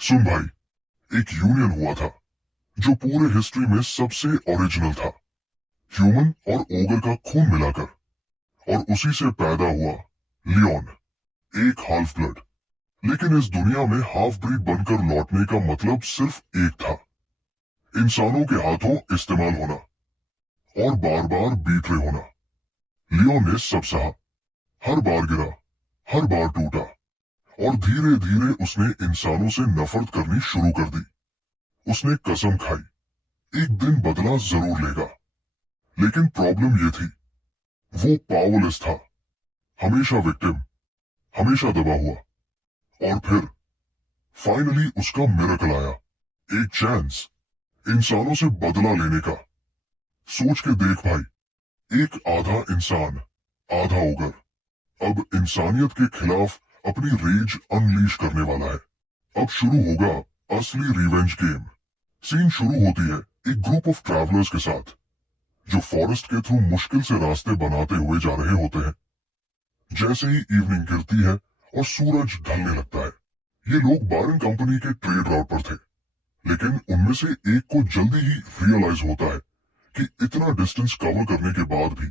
सुन भाई, एक यूनियन हुआ था जो पूरे हिस्ट्री में सबसे ओरिजिनल था। ह्यूमन और ओगर का खून मिलाकर, और उसी से पैदा हुआ लियोन, एक हाफ ब्लड। लेकिन इस दुनिया में हाफ ब्रीड बनकर लौटने का मतलब सिर्फ एक था, इंसानों के हाथों इस्तेमाल होना और बार बार बीट रहे होना। लियोन ने सब सहा, हर बार गिरा, हर बार टूटा, और धीरे धीरे उसने इंसानों से नफरत करनी शुरू कर दी। उसने कसम खाई, एक दिन बदला जरूर लेगा। लेकिन प्रॉब्लम ये थी, वो पावरलेस था, हमेशा विक्टिम, हमेशा दबा हुआ। और फिर फाइनली उसका मिरेकल आया, एक चांस इंसानों से बदला लेने का। सोच के देख भाई, एक आधा इंसान, आधा ओगर, अब इंसानियत के खिलाफ अपनी रेज अनलीश करने वाला है। अब शुरू होगा असली रिवेंज गेम। सीन शुरू होती है एक ग्रुप ऑफ ट्रैवलर्स के साथ, जो फॉरेस्ट के थ्रू मुश्किल से रास्ते बनाते हुए जा रहे होते हैं। जैसे ही इवनिंग गिरती है और सूरज ढलने लगता है, ये लोग बारन कंपनी के ट्रेड राउट पर थे। लेकिन उनमें से एक को जल्दी ही रियलाइज होता है कि इतना डिस्टेंस कवर करने के बाद भी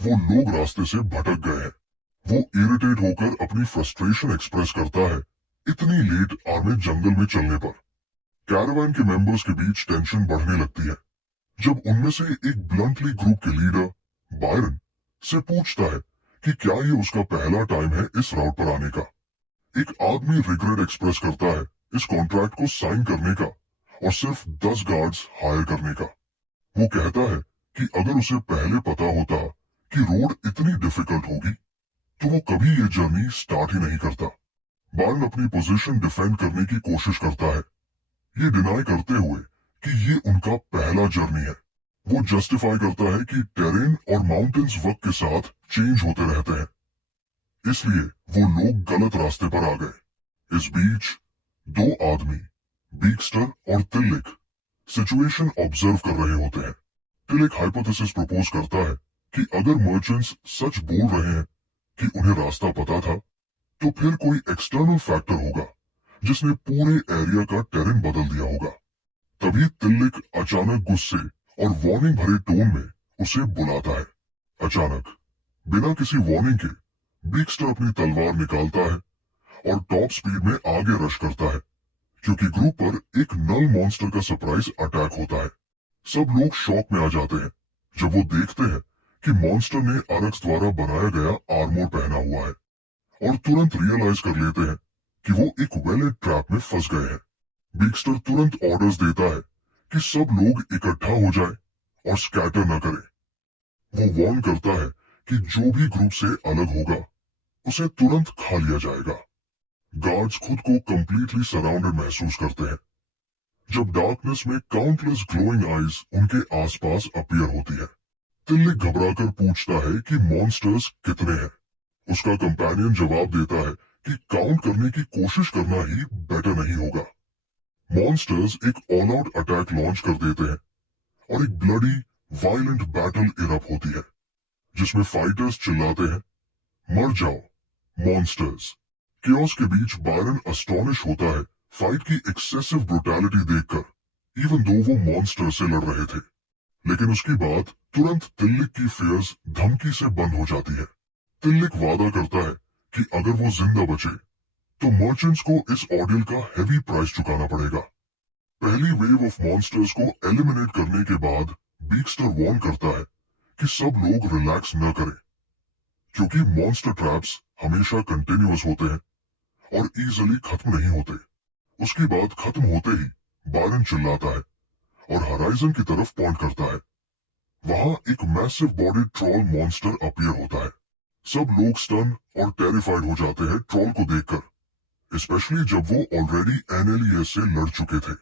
वो लोग रास्ते से भटक गए हैं। वो इरिटेट होकर अपनी फ्रस्ट्रेशन एक्सप्रेस करता है, इतनी लेट आर्मी जंगल में चलने पर। कैरावान के मेंबर्स के बीच टेंशन बढ़ने लगती है जब उनमें से एक ब्लंटली ग्रुप के लीडर बायरन से पूछता है कि क्या ये उसका पहला टाइम है इस राउट पर आने का। एक आदमी रिग्रेट एक्सप्रेस करता है इस कॉन्ट्रैक्ट को साइन करने का और सिर्फ 10 गार्ड्स हायर करने का। वो कहता है कि अगर उसे पहले पता होता कि रोड इतनी डिफिकल्ट होगी तो वो कभी ये जर्नी स्टार्ट ही नहीं करता। बार्न अपनी पोजीशन डिफेंड करने की कोशिश करता है, ये डिनाई करते हुए कि ये उनका पहला जर्नी है। वो जस्टिफाई करता है कि टेरेन और माउंटेन्स वक्त के साथ चेंज होते रहते हैं, इसलिए वो लोग गलत रास्ते पर आ गए। इस बीच दो आदमी, बीक्स्टर और तिल्लिक, सिचुएशन ऑब्जर्व कर रहे होते हैं। तिल्लिक हाइपोथेसिस प्रपोज करता है कि अगर मर्चेंट्स सच बोल रहे हैं कि उन्हें रास्ता पता था, तो फिर कोई एक्सटर्नल फैक्टर होगा जिसने पूरे एरिया का टेरेन बदल दिया होगा। तभी तिल्लिक अचानक गुस्से और वार्निंग भरे टोन में उसे बुलाता है। अचानक, बिना किसी वार्निंग के, बीक्स्टर अपनी तलवार निकालता है और टॉप स्पीड में आगे रश करता है, क्योंकि ग्रुप पर एक नल मॉन्स्टर का सरप्राइज अटैक होता है। सब लोग शॉक में आ जाते हैं जब वो देखते हैं कि मॉन्स्टर ने अरक्स द्वारा बनाया गया आर्मोर पहना हुआ है, और तुरंत रियलाइज कर लेते हैं कि वो एक वेल ट्रैप में फंस गए हैं। बीक्स्टर तुरंत ऑर्डर्स देता है कि सब लोग इकट्ठा हो जाए और स्कैटर न करें। वो वार्न करता है कि जो भी ग्रुप से अलग होगा उसे तुरंत खा लिया जाएगा। गार्ड्स खुद को कंप्लीटली सराउंडेड महसूस करते हैं जब डार्कनेस में काउंटलेस ग्लोइंग आईज उनके आसपास अपीयर होती है। तिल्लिक घबराकर पूछता है कि मॉन्स्टर्स कितने हैं। उसका कंपेनियन जवाब देता है कि काउंट करने की कोशिश करना ही बेटर नहीं होगा। मॉन्स्टर्स एक ऑल आउट अटैक लॉन्च कर देते हैं और एक ब्लडी वायलेंट बैटल इरप होती है, जिसमें फाइटर्स चिल्लाते हैं, मर जाओ मॉन्स्टर्स। केओस के बीच बायरन अस्टॉनिश होता है फाइट की एक्सेसिव ब्रुटैलिटी देखकर, इवन दो वो मॉन्स्टर से लड़ रहे थे। लेकिन उसकी बात तुरंत तिल्लिक की फियर्स धमकी से बंद हो जाती है। तिल्लिक वादा करता है कि अगर वो जिंदा बचे तो मर्चेंट्स को इस ऑर्डर का हेवी प्राइस चुकाना पड़ेगा। पहली वेव ऑफ मॉन्स्टर्स को एलिमिनेट करने के बाद बीक्स्टर वार्न करता है कि सब लोग रिलैक्स न करें, क्योंकि मॉन्स्टर ट्रैप्स हमेशा कंटिन्यूअस होते हैं और इजीली खत्म नहीं होते। उसकी बात खत्म होते ही बायरन चिल्लाता है और हराइजन की तरफ पॉइंट करता है। वहां एक massive body troll monster appear होता है। सब लोग स्टन और टेरिफाइड हो जाते हैं ट्रॉल को देखकर, स्पेशली जब वो ऑलरेडी एनएलईएस से लड़ चुके थे।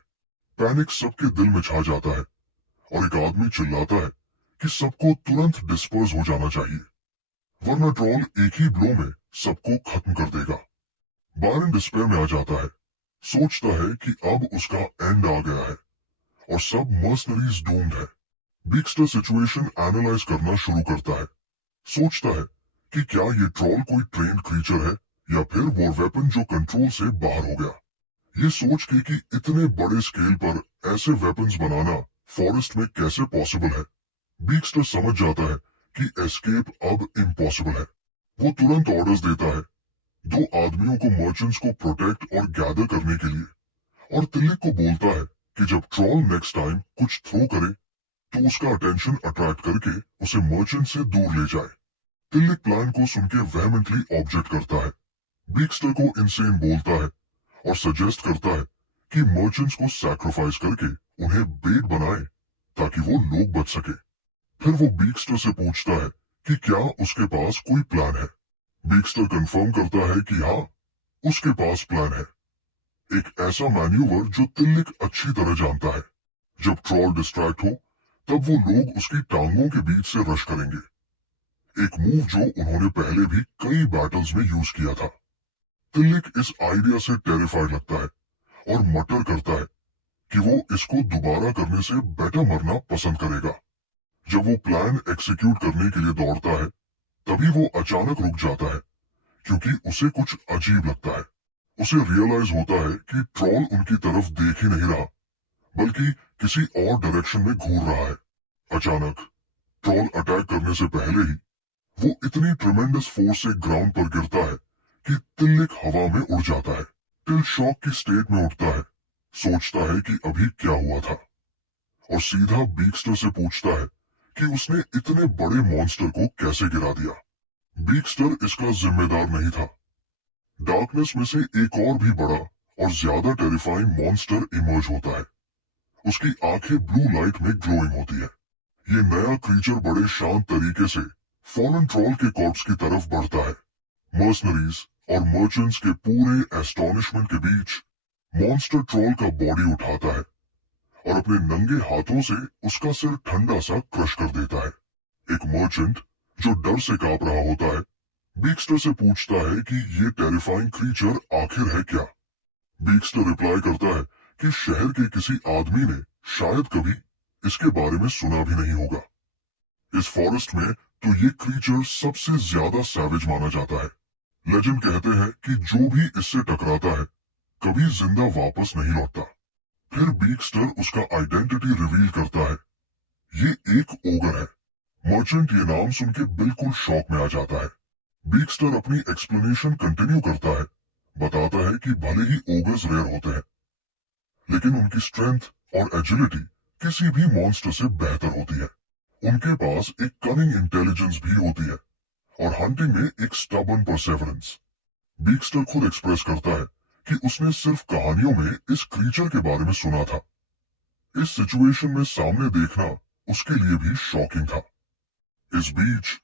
पैनिक सबके दिल में छा जाता है और एक आदमी चिल्लाता है कि सबको तुरंत डिस्पर्स हो जाना चाहिए, वरना ट्रॉल एक ही ब्लो में सबको खत्म कर देगा। बायरन डिस्पेयर में आ जाता है, सोचता है कि अब उसका एंड आ गया है और सब मर्सनरीज डूम्ड है। बीक्स्टर सिचुएशन एनालाइज करना शुरू करता है, सोचता है कि क्या ये ट्रॉल कोई ट्रेन्ड क्रीचर है या फिर वो वेपन जो कंट्रोल से बाहर हो गया। ये सोच के कि इतने बड़े स्केल पर ऐसे वेपन्स बनाना फॉरेस्ट में कैसे पॉसिबल है, बीक्स्टर समझ जाता है कि एस्केप अब इम्पॉसिबल है। वो तुरंत ऑर्डर्स देता है, 2 आदमियों को मर्चेंट्स को प्रोटेक्ट और गैदर करने के लिए, और तिल्लिक को बोलता है कि जब ट्रॉल नेक्स्ट टाइम कुछ थ्रो करे तो उसका अटेंशन अट्रैक्ट करके उसे मर्चेंट से दूर ले जाए। तिल्लिक प्लान को सुनकर वेहमेंटली ऑब्जेक्ट करता है, बीक्स्टर को इनसेन बोलता है और सजेस्ट करता है कि मर्चेंट्स को सैक्रिफाइस करके उन्हें बेट बनाए ताकि वो लोग बच सके। फिर वो बीक्स्टर से पूछता है कि क्या उसके पास कोई प्लान है। बीक्स्टर कंफर्म करता है कि हाँ, उसके पास प्लान है, एक ऐसा मैन्यूवर जो तिल्लिक अच्छी तरह जानता है। जब ट्रॉल डिस्ट्रैक्ट हो तब वो लोग उसकी टांगों के बीच से रश करेंगे, एक मूव जो उन्होंने पहले भी कई बैटल्स में यूज किया था। तिल्लिक इस आइडिया से टेरिफाइड लगता है और मटर करता है कि वो इसको दोबारा करने से बेटर मरना पसंद करेगा। जब वो प्लान एक्सिक्यूट करने के लिए दौड़ता है तभी वो अचानक रुक जाता है क्योंकि उसे कुछ अजीब लगता है। उसे रियलाइज होता है कि ट्रॉल उनकी तरफ देख ही नहीं रहा बल्कि किसी और डायरेक्शन में घूर रहा है। अचानक ट्रॉल अटैक करने से पहले ही वो इतनी ट्रेमेंडस फोर्स से ग्राउंड पर गिरता है कि तिल्लिक हवा में उड़ जाता है। टिल शॉक की स्टेट में उठता है, सोचता है कि अभी क्या हुआ था और सीधा बीक्स्टर से पूछता है कि उसने इतने बड़े मॉन्स्टर को कैसे गिरा दिया। बीक्स्टर इसका जिम्मेदार नहीं था। डार्कनेस में से एक और भी बड़ा और ज्यादा टेरिफाइंग मॉन्स्टर इमर्ज होता है। उसकी आंखें ब्लू लाइट में ग्लोइंग होती है। ये नया क्रीचर बड़े शांत तरीके से फॉलन ट्रॉल के कॉर्प्स की तरफ बढ़ता है। मर्सनरीज और मर्चेंट्स के पूरे एस्टॉनिशमेंट के बीच मॉन्स्टर ट्रॉल का बॉडी उठाता है और अपने नंगे हाथों से उसका सिर ठंडा सा क्रश कर देता है। एक मर्चेंट जो डर से कांप रहा होता है बीक्स्टर से पूछता है कि ये टेरिफाइंग क्रीचर आखिर है क्या। बीक्स्टर रिप्लाई करता है कि शहर के किसी आदमी ने शायद कभी इसके बारे में सुना भी नहीं होगा। इस फॉरेस्ट में तो ये क्रीचर सबसे ज्यादा सैवेज माना जाता है। लेजेंड कहते हैं कि जो भी इससे टकराता है कभी जिंदा वापस नहीं लौटता। फिर बीक्स्टर उसका आइडेंटिटी रिवील करता है, ये एक ओगर है। मर्चेंट ये नाम सुन के बिल्कुल शॉक में आ जाता है। बीक्स्टर अपनी एक्सप्लेनेशन कंटिन्यू करता है, बताता है कि भले ही ओगर्स रेयर होते हैं लेकिन उनकी स्ट्रेंथ और एजिलिटी किसी भी मॉन्स्टर से बेहतर होती है। उनके पास एक कनिंग इंटेलिजेंस भी होती है और हंटिंग में एक स्टबर्न परसेवरेंस। बीक्स्टर खुद एक्सप्रेस करता है कि उसने सिर्फ कहानियों में इस क्रीचर के बारे में सुना था। इस सिचुएशन में सामने देखना उसके लिए भी शॉकिंग था। इस बीच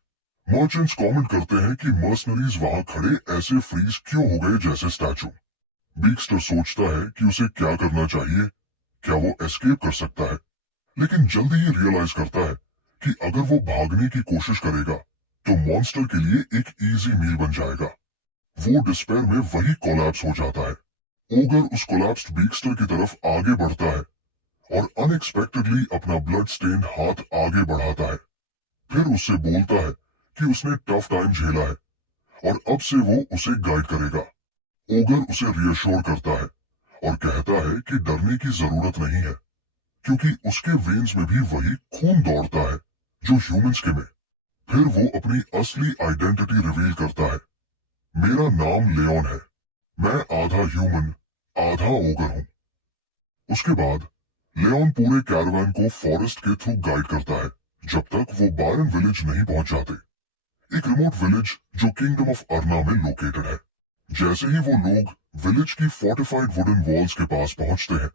मर्चेंट्स कमेंट करते हैं कि मर्सनरीज वहां खड़े ऐसे फ्रीज क्यों हो गए जैसे स्टैचू। बीक्स्टर सोचता है कि उसे क्या करना चाहिए, क्या वो एस्केप कर सकता है, लेकिन जल्दी ही रियलाइज करता है कि अगर वो भागने की कोशिश करेगा तो मॉन्स्टर के लिए एक इजी मील बन जाएगा। वो डिस्पेयर में वही कोलैप्स हो जाता है। ओगर उस कोलैप्स्ड बीक्स्टर की तरफ आगे बढ़ता है और अनएक्सपेक्टेडली अपना ब्लड स्टेन्ड हाथ आगे बढ़ाता है। फिर उससे बोलता है कि उसने टफ टाइम झेला है और अब से वो उसे गाइड करेगा। ओगर उसे रियश्योर करता है और कहता है कि डरने की जरूरत नहीं है क्योंकि उसके वेन्स में भी वही खून दौड़ता है जो ह्यूमंस के में। फिर वो अपनी असली आइडेंटिटी रिवील करता है, मेरा नाम लियोन है, मैं आधा ह्यूमन आधा ओगर हूं। उसके बाद लियोन पूरे कैरावान को फॉरेस्ट के थ्रू गाइड करता है जब तक वो बायरन विलेज नहीं पहुंच जाते, एक रिमोट विलेज जो किंगडम ऑफ अर्ना में लोकेटेड है। जैसे ही वो लोग विलेज की फोर्टिफाइड वुडन वॉल्स के पास पहुंचते हैं,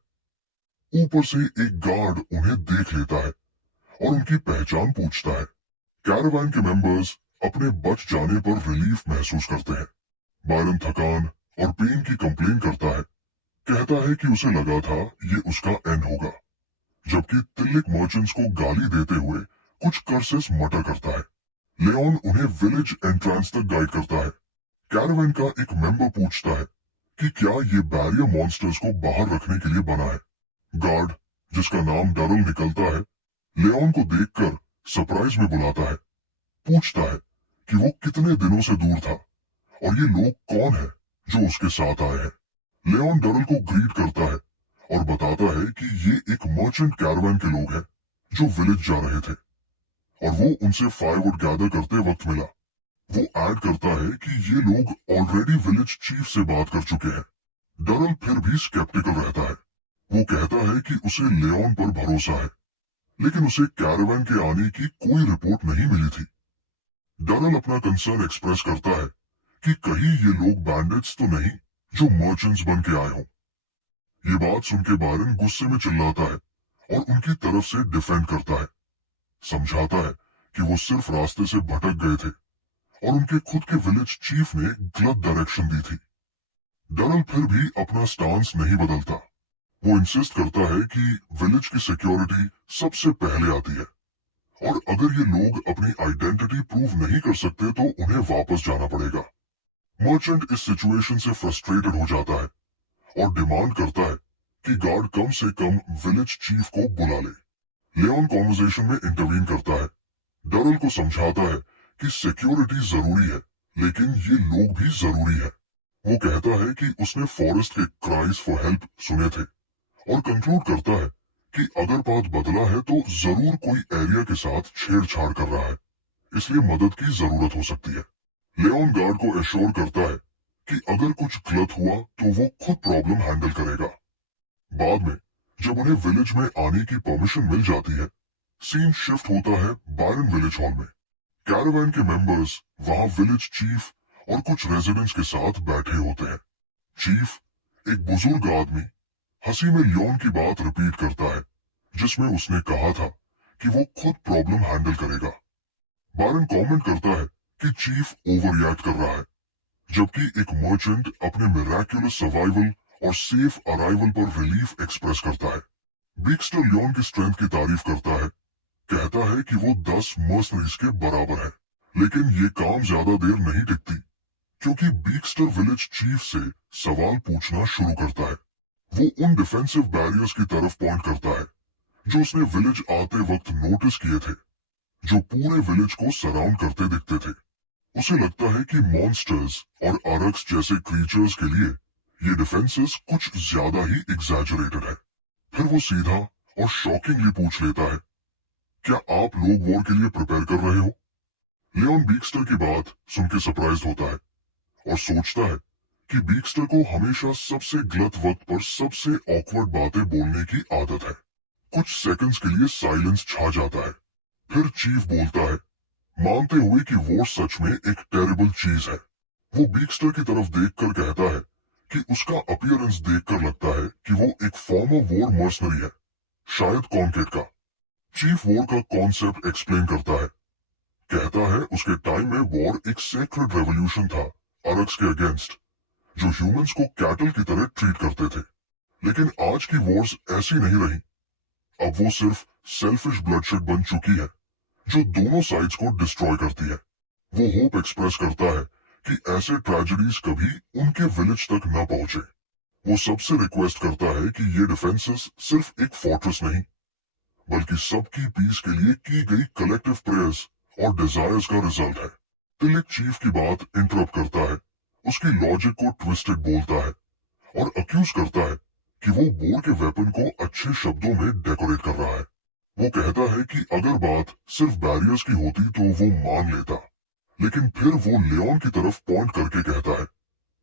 ऊपर से एक गार्ड उन्हें देख लेता है और उनकी पहचान पूछता है। कैरावान के मेंबर्स अपने बच जाने पर रिलीफ महसूस करते हैं। बायरन थकान और पेन की कंप्लेन करता है, कहता है कि उसे लगा था ये उसका एंड होगा, जबकि तिल्लिक मर्चेंट्स को गाली देते हुए कुछ कर्सेस मटर करता है। लियोन उन्हें विलेज एंट्रेंस तक गाइड करता है। कैरावान का एक मेंबर पूछता है कि क्या ये बैरियर मॉन्स्टर्स को बाहर रखने के लिए बना है। गार्ड, जिसका नाम डरल निकलता है, लियोन को देखकर सरप्राइज में बुलाता है, पूछता है कि वो कितने दिनों से दूर था और ये लोग कौन है जो उसके साथ आए हैं। लियोन डरल को ग्रीट करता है और बताता है कि ये एक मर्चेंट कैरावान के लोग हैं जो विलेज जा रहे थे और वो उनसे फायरवुड गैदर करते वक्त मिला। वो ऐड करता है कि ये लोग ऑलरेडी विलेज चीफ से बात कर चुके हैं। डरल फिर भी स्केप्टिकल रहता है। वो कहता है कि उसे लियोन पर भरोसा है, लेकिन उसे कैरावान के आने की कोई रिपोर्ट नहीं मिली थी। डरल अपना कंसर्न एक्सप्रेस करता है कि कहीं ये लोग बैंडिट्स तो नहीं जो मर्चेंट्स बन के आए हों। ये बात सुन के बायरन गुस्से में चिल्लाता है और उनकी तरफ से डिफेंड करता है। समझाता है कि वो सिर्फ रास्ते से भटक गए थे और उनके खुद के विलेज चीफ ने गलत डायरेक्शन दी थी। डरल फिर भी अपना स्टांस नहीं बदलता। वो इंसिस्ट करता है कि विलेज की सिक्योरिटी सबसे पहले आती है और अगर ये लोग अपनी आइडेंटिटी प्रूव नहीं कर सकते तो उन्हें वापस जाना पड़ेगा। मर्चेंट इस सिचुएशन से फ्रस्ट्रेटेड हो जाता है और डिमांड करता है कि गार्ड कम से कम विलेज चीफ को बुला ले। लियोन कॉन्वर्सेशन में इंटरवीन करता है। डरल को समझाता है कि सिक्योरिटी जरूरी है, लेकिन ये लोग भी जरूरी है। वो कहता है कि उसने फॉरेस्ट के क्राइज फॉर हेल्प सुने थे और कंक्लूड करता है कि अगर बात बदला है तो जरूर कोई एरिया के साथ छेड़छाड़ कर रहा है, इसलिए मदद की जरूरत हो सकती है। लियोन गार्ड को एश्योर करता है कि अगर कुछ गलत हुआ तो वो खुद प्रॉब्लम हैंडल करेगा। बाद में जब उन्हें विलेज में आने की परमिशन मिल जाती है, सीन शिफ्ट होता है बायरन विलेज हॉल में। कैरावान के मेंबर्स वहां विलेज चीफ और कुछ रेजिडेंट्स के साथ बैठे होते हैं। चीफ, एक बुजुर्ग आदमी, हंसी में लियोन की बात रिपीट करता है जिसमें उसने कहा था कि वो खुद प्रॉब्लम हैंडल करेगा। बायरन कमेंट करता है कि चीफ ओवर रिएक्ट कर रहा है, जबकि एक मर्चेंट अपने मिराक्युलस सर्वाइवल और सेफ अराइवल पर रिलीफ एक्सप्रेस करता है। बीक्स्टर लियोन की स्ट्रेंथ की तारीफ करता है, कहता है कि वो 10 मर्सनरीज के बराबर है। लेकिन ये काम ज्यादा देर नहीं टिकती, क्योंकि बीक्स्टर विलेज चीफ से सवाल पूछना शुरू करता है। वो उन डिफेंसिव बैरियर्स की तरफ पॉइंट करता है जो उसने विलेज आते वक्त नोटिस किए थे, जो पूरे विलेज को सराउंड करते दिखते थे। उसे लगता है कि मॉन्स्टर्स और आरक्स जैसे क्रीचर्स के लिए ये डिफेंसेस कुछ ज्यादा ही एग्जैजरेटेड है। फिर वो सीधा और शॉकिंगली पूछ लेता है, क्या आप लोग वॉर के लिए प्रिपेयर कर रहे हो? लियोन बीक्स्टर की बात सुन के सरप्राइज होता है और सोचता है कि बीक्स्टर को हमेशा सबसे गलत वक्त पर सबसे ऑकवर्ड बातें बोलने की आदत है। कुछ सेकंड्स के लिए साइलेंस छा जाता है। फिर चीफ बोलता है, मानते हुए कि वॉर सच में एक टेरिबल चीज है। वो बीक्स्टर की तरफ देखकर कहता है कि उसका अपीयरेंस देखकर लगता है कि वो एक फॉर्मर वॉर मर्सनरी है, शायद कॉन्केट का। चीफ वॉर का कॉन्सेप्ट एक्सप्लेन करता है, कहता है उसके टाइम में वॉर एक सेक्रेड रेवोल्यूशन था अरक्स के अगेंस्ट, जो ह्यूमंस को कैटल की तरह ट्रीट करते थे। लेकिन आज की वॉर्स ऐसी नहीं रही। अब वो सिर्फ सेल्फिश ब्लडशेड बन चुकी है जो दोनों साइड्स को डिस्ट्रॉय करती है। वो होप एक्सप्रेस करता है कि ऐसे ट्रेजेडीज कभी उनके विलेज तक न पहुंचे। वो सबसे रिक्वेस्ट करता है कि ये डिफेंसेस सिर्फ एक फोर्ट्रेस नहीं, बल्कि सबकी पीस के लिए की गई कलेक्टिव प्रेयर्स और डिजायर्स का रिजल्ट है। तिलिक चीफ की बात इंटरप्ट करता है, उसकी लॉजिक को ट्विस्टेड बोलता है और अक्यूज करता है कि वो बोर के वेपन को अच्छे शब्दों में डेकोरेट कर रहा है। वो कहता है कि अगर बात सिर्फ बैरियर्स की होती तो वो मान लेता, लेकिन फिर वो लियोन की तरफ पॉइंट करके कहता है,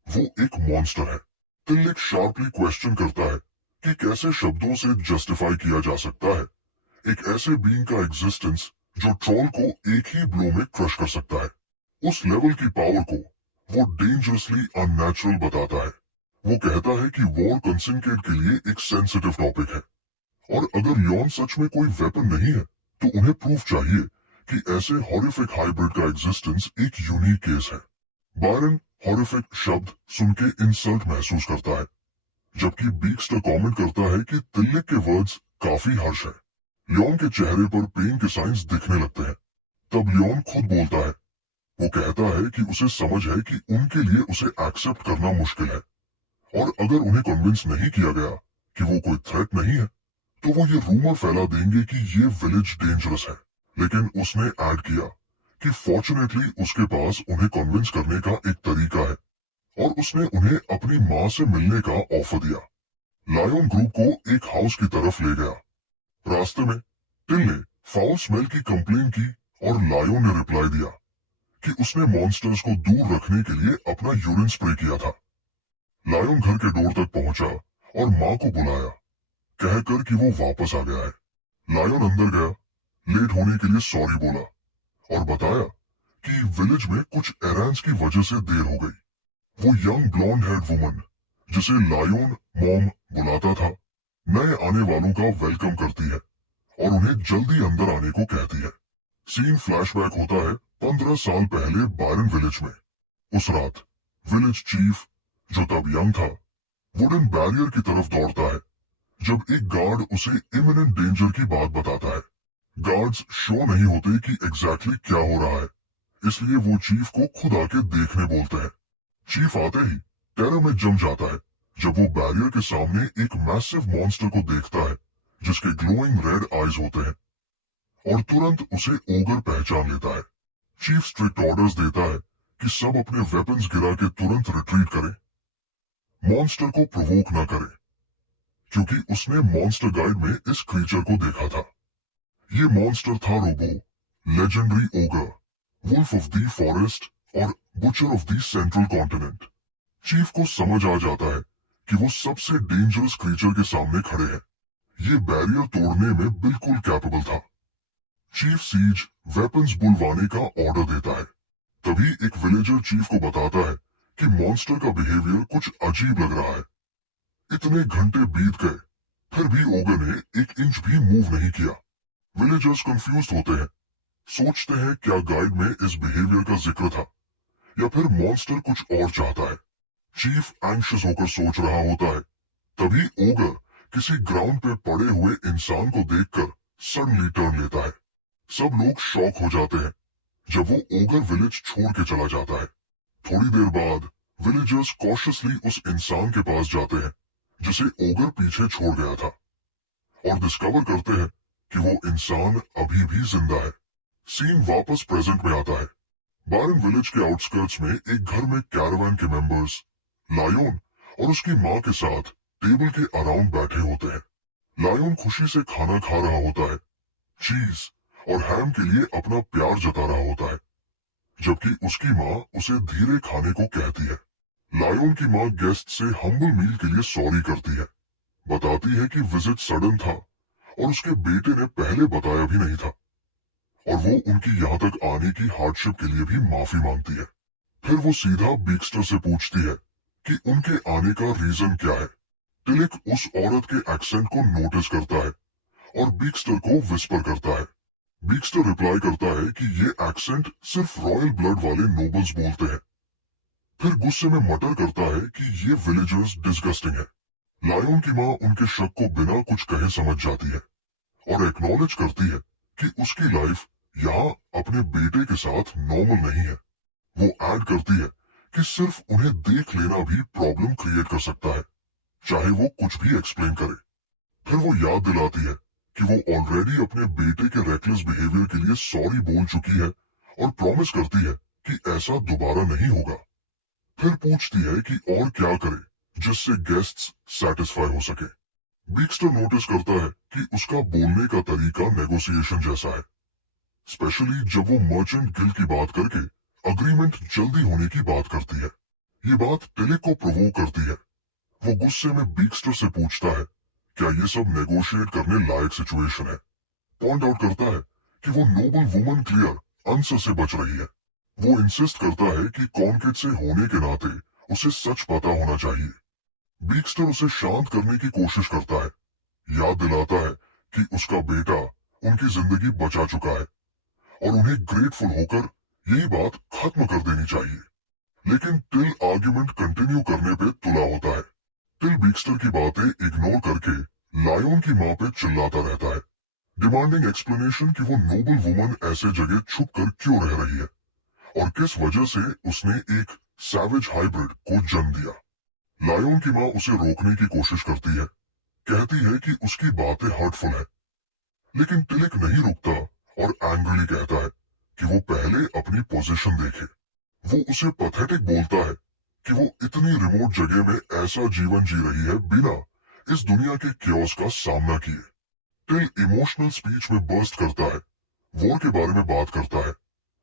वो एक मॉन्स्टर है। तिलिक शार्पली क्वेश्चन करता है कि कैसे शब्दों से जस्टिफाई किया जा सकता है एक ऐसे बीइंग का एग्जिस्टेंस जो ट्रॉल को एक ही ब्लो में क्रश कर सकता है। उस लेवल की पावर को वो डेंजरसली अननेचुरल बताता है। वो कहता है कि वॉर कंसिंकेट के लिए एक सेंसिटिव टॉपिक है और अगर लियोन सच में कोई वेपन नहीं है तो उन्हें प्रूफ चाहिए कि ऐसे हॉरिफिक हाइब्रिड का एग्जिस्टेंस एक यूनिक केस है। बायरन हॉरिफिक शब्द सुन के इंसल्ट महसूस करता है, जबकि बीक्स्टर कमेंट करता है कि तिल्लिक के वर्ड्स काफी हर्ष है। लियोन के चेहरे पर पेन के साइंस दिखने लगते हैं। तब लियोन खुद बोलता है, वो कहता है कि उसे समझ है कि उनके लिए उसे एक्सेप्ट करना मुश्किल है और अगर उन्हें कन्विंस नहीं किया गया कि वो कोई थ्रेट नहीं है तो वो ये रूमर फैला देंगे कि ये विलेज डेंजरस है। लेकिन उसने ऐड किया कि फॉर्चुनेटली उसके पास उन्हें कन्विंस करने का एक तरीका है और उसने उन्हें अपनी मां से मिलने का ऑफर दिया। लायन ग्रुप को एक हाउस की तरफ ले गया। रास्ते में टिल ने फाउल स्मेल की कंप्लेन की और लायन ने रिप्लाई दिया कि उसने मॉन्स्टर्स को दूर रखने के लिए अपना यूरिन स्प्रे किया था। लायन घर के डोर तक पहुंचा और मां को बुलाया, कहकर कि वो वापस आ गया है। लायन अंदर गया, लेट होने के लिए सॉरी बोला और बताया कि विलेज में कुछ एरर्स की वजह से देर हो गई। वो यंग ब्लॉन्ड हेड वुमन जिसे लायन मॉम बुलाता था, नए आने वालों का वेलकम करती है और उन्हें जल्दी अंदर आने को कहती है। सीन फ्लैशबैक होता है 15 साल पहले बायरन विलेज में। उस रात विलेज चीफ, जो तब यंग था, वुडन बैरियर की तरफ दौड़ता है जब एक गार्ड उसे इमिनेंट डेंजर की बात बताता है। गार्ड्स शो नहीं होते कि एग्जैक्टली क्या हो रहा है, इसलिए वो चीफ को खुद आके देखने बोलते हैं। चीफ आते ही टेरर में जम जाता है जब वो बैरियर के सामने एक मैसिव मॉन्स्टर को देखता है जिसके ग्लोइंग रेड आईज होते हैं, और तुरंत उसे ओगर पहचान लेता है। चीफ स्ट्रिक्ट ऑर्डर्स देता है कि सब अपने वेपन्स गिरा के तुरंत रिट्रीट करें, मॉन्स्टर को प्रोवोक ना करें, क्योंकि उसने मॉन्स्टर गाइड में इस क्रीचर को देखा था। ये मॉन्स्टर था robo, legendary ogre, wolf of the forest और butcher of the central continent. Chief को समझ आ जाता है कि वो सबसे डेंजरस क्रीचर के सामने खड़े हैं। ये बैरियर तोड़ने में बिल्कुल कैपेबल था। चीफ सीज वेपन्स बुलवाने का ऑर्डर देता है। तभी एक विलेजर चीफ को बताता है कि मॉन्स्टर का बिहेवियर कुछ अजीब लग रहा है। इतने घंटे बीत गए, फिर भी ओगर ने 1 इंच भी मूव नहीं किया। विलेजर्स कंफ्यूज होते हैं, सोचते हैं क्या गाइड में इस बिहेवियर का जिक्र था या फिर मॉन्स्टर कुछ और चाहता है। चीफ एंग्शियस होकर सोच रहा होता है, तभी ओगर किसी ग्राउंड पे पड़े हुए इंसान को देखकर सडनली टर्न लेता है। सब लोग शॉक हो जाते हैं जब वो ओगर विलेज छोड़ के चला जाता है। थोड़ी देर बाद विलेजर्स कॉशियसली उस इंसान के पास जाते हैं जिसे ओगर पीछे छोड़ गया था, और डिस्कवर करते हैं कि वो इंसान अभी भी जिंदा है। सीन वापस प्रेजेंट में आता है। बायरन विलेज के आउटस्कर्ट्स में एक घर में कैरावान के मेंबर्स लायन और उसकी मां के साथ टेबल के अराउंड बैठे होते हैं। लायन खुशी से खाना खा रहा होता है, चीज और हैम के लिए अपना प्यार जता रहा होता है, जबकि उसकी मां उसे धीरे खाने को कहती है। लायन की मां गेस्ट से हम्बल मील के लिए सॉरी करती है, बताती है कि विजिट सडन था और उसके बेटे ने पहले बताया भी नहीं था, और वो उनकी यहाँ तक आने की हार्डशिप के लिए भी माफी मांगती है। फिर वो सीधा बीक्स्टर से पूछती है कि उनके आने का रीजन क्या है। टिलिक उस औरत के एक्सेंट को नोटिस करता है और बीक्स्टर को विस्पर करता है। बीक्स्टर रिप्लाई करता है कि ये एक्सेंट सिर्फ रॉयल ब्लड वाले नोबल्स बोलते हैं। फिर गुस्से में मटर करता है कि ये विलेजर्स डिस्गस्टिंग है। लायन की मां उनके शक को बिना कुछ कहे समझ जाती है और एक्नॉलेज करती है कि उसकी लाइफ यहाँ अपने बेटे के साथ नॉर्मल नहीं है। वो ऐड करती है कि सिर्फ उन्हें देख लेना भी प्रॉब्लम क्रिएट कर सकता है, चाहे वो कुछ भी एक्सप्लेन करे। फिर वो याद दिलाती है कि वो ऑलरेडी अपने बेटे के रेकलेस बिहेवियर के लिए सॉरी बोल चुकी है और प्रॉमिस करती है कि ऐसा दोबारा नहीं होगा। फिर पूछती है कि और क्या करे जिससे गेस्ट्स सेटिस्फाई हो सके। बीक्स्टर नोटिस करता है कि उसका बोलने का तरीका नेगोशिएशन जैसा है, स्पेशली जब वो मर्चेंट गिल्ड की बात करके अग्रीमेंट जल्दी होने की बात करती है। ये बात टिलिक को प्रोवोक करती है। वो गुस्से में बीक्स्टर से पूछता है, क्या ये सब नेगोशिएट करने लायक सिचुएशन है। पॉइंट आउट करता है कि वो नोबल वुमन क्लियर आंसर से बच रही है। वो इंसिस्ट करता है कि कॉन्केट से होने के नाते उसे सच पता होना चाहिए। बीक्स्टर उसे शांत करने की कोशिश करता है, याद दिलाता है कि उसका बेटा उनकी जिंदगी बचा चुका है और उन्हें ग्रेटफुल होकर यही बात खत्म कर देनी चाहिए। लेकिन टिल आर्ग्यूमेंट कंटिन्यू करने पे तुला होता है। टिल बीक्स्टर की बातें इग्नोर करके लायन की मां पे चिल्लाता रहता है, डिमांडिंग एक्सप्लेनेशन कि वो नोबल वुमन ऐसे जगह छुप कर क्यों रह रही है और किस वजह से उसने एक सैवेज हाइब्रिड को जन्म दिया। लायन की मां उसे रोकने की कोशिश करती है, कहती है कि उसकी बातें हर्टफुल है, लेकिन टिलिक नहीं रुकता और एंग्रली कहता है कि वो पहले अपनी पोजीशन देखे। वो उसे पैथेटिक बोलता है कि वो इतनी रिमोट जगह में ऐसा जीवन जी रही है बिना इस दुनिया के क्योस का सामना किए। टिल इमोशनल स्पीच में बर्स्ट करता है, वॉर के बारे में बात करता है,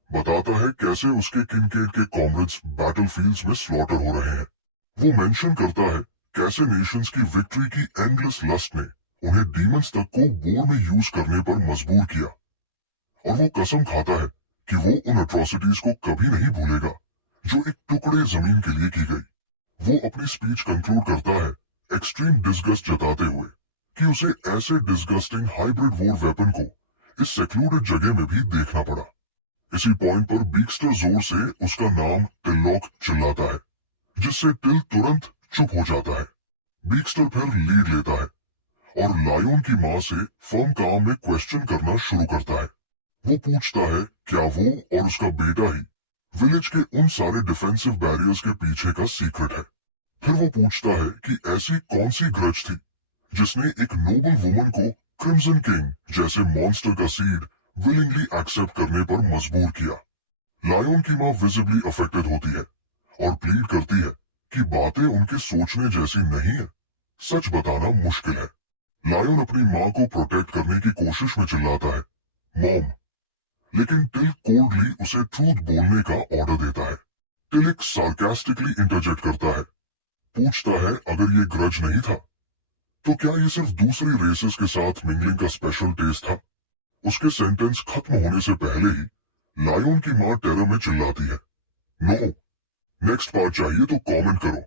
बताता है कैसे उसके किनकेड के कॉमरेड्स बैटलफील्ड्स में स्लॉटर हो रहे हैं। वो मेंशन करता है कैसे नेशंस की विक्ट्री की एंडलेस लस्ट ने उन्हें डीमंस तक को वॉर में यूज करने पर मजबूर किया, और वो कसम खाता है कि वो उन अट्रॉसिटीज को कभी नहीं भूलेगा जो एक टुकड़े जमीन के लिए की गई। वो अपनी स्पीच कंक्लूड करता है एक्सट्रीम डिस्गस्ट जताते हुए कि उसे ऐसे डिस्गस्टिंग हाइब्रिड वॉर वेपन को इस सेक्लूडेड जगह में भी देखना पड़ा। इसी पॉइंट पर बीक्स्टर जोर से उसका नाम टिलॉक चिल्लाता है, जिससे टिल तुरंत चुप हो जाता है। बीक्स्टर फिर लीड लेता है और लायन की मां से फर्म काम में क्वेश्चन करना शुरू करता है। वो पूछता है क्या वो और उसका बेटा ही विलेज के उन सारे डिफेंसिव बैरियर्स के पीछे का सीक्रेट है। फिर वो पूछता है कि ऐसी कौन सी ग्रज थी जिसने एक नोबल वुमन को क्रिम्सन किंग जैसे मॉन्स्टर का सीड विलिंगली एक्सेप्ट करने पर मजबूर किया। लायन की मां विजिबली अफेक्टेड होती है और प्लीड करती है कि बातें उनके सोचने जैसी नहीं है, सच बताना मुश्किल है। लायन अपनी मां को प्रोटेक्ट करने की कोशिश में चिल्लाता है मॉम, लेकिन टिल कोल्डली उसे ट्रूथ बोलने का ऑर्डर देता है। टिल एक सार्कास्टिकली इंटरजेक्ट करता है, पूछता है अगर ये ग्रज नहीं था तो क्या ये सिर्फ दूसरी रेसेस के साथ मिंगलिंग का स्पेशल टेस्ट था। उसके सेंटेंस खत्म होने से पहले ही लायन की मां टेरर में चिल्लाती है नो, नेक्स्ट पार्ट चाहिए तो कमेंट करो।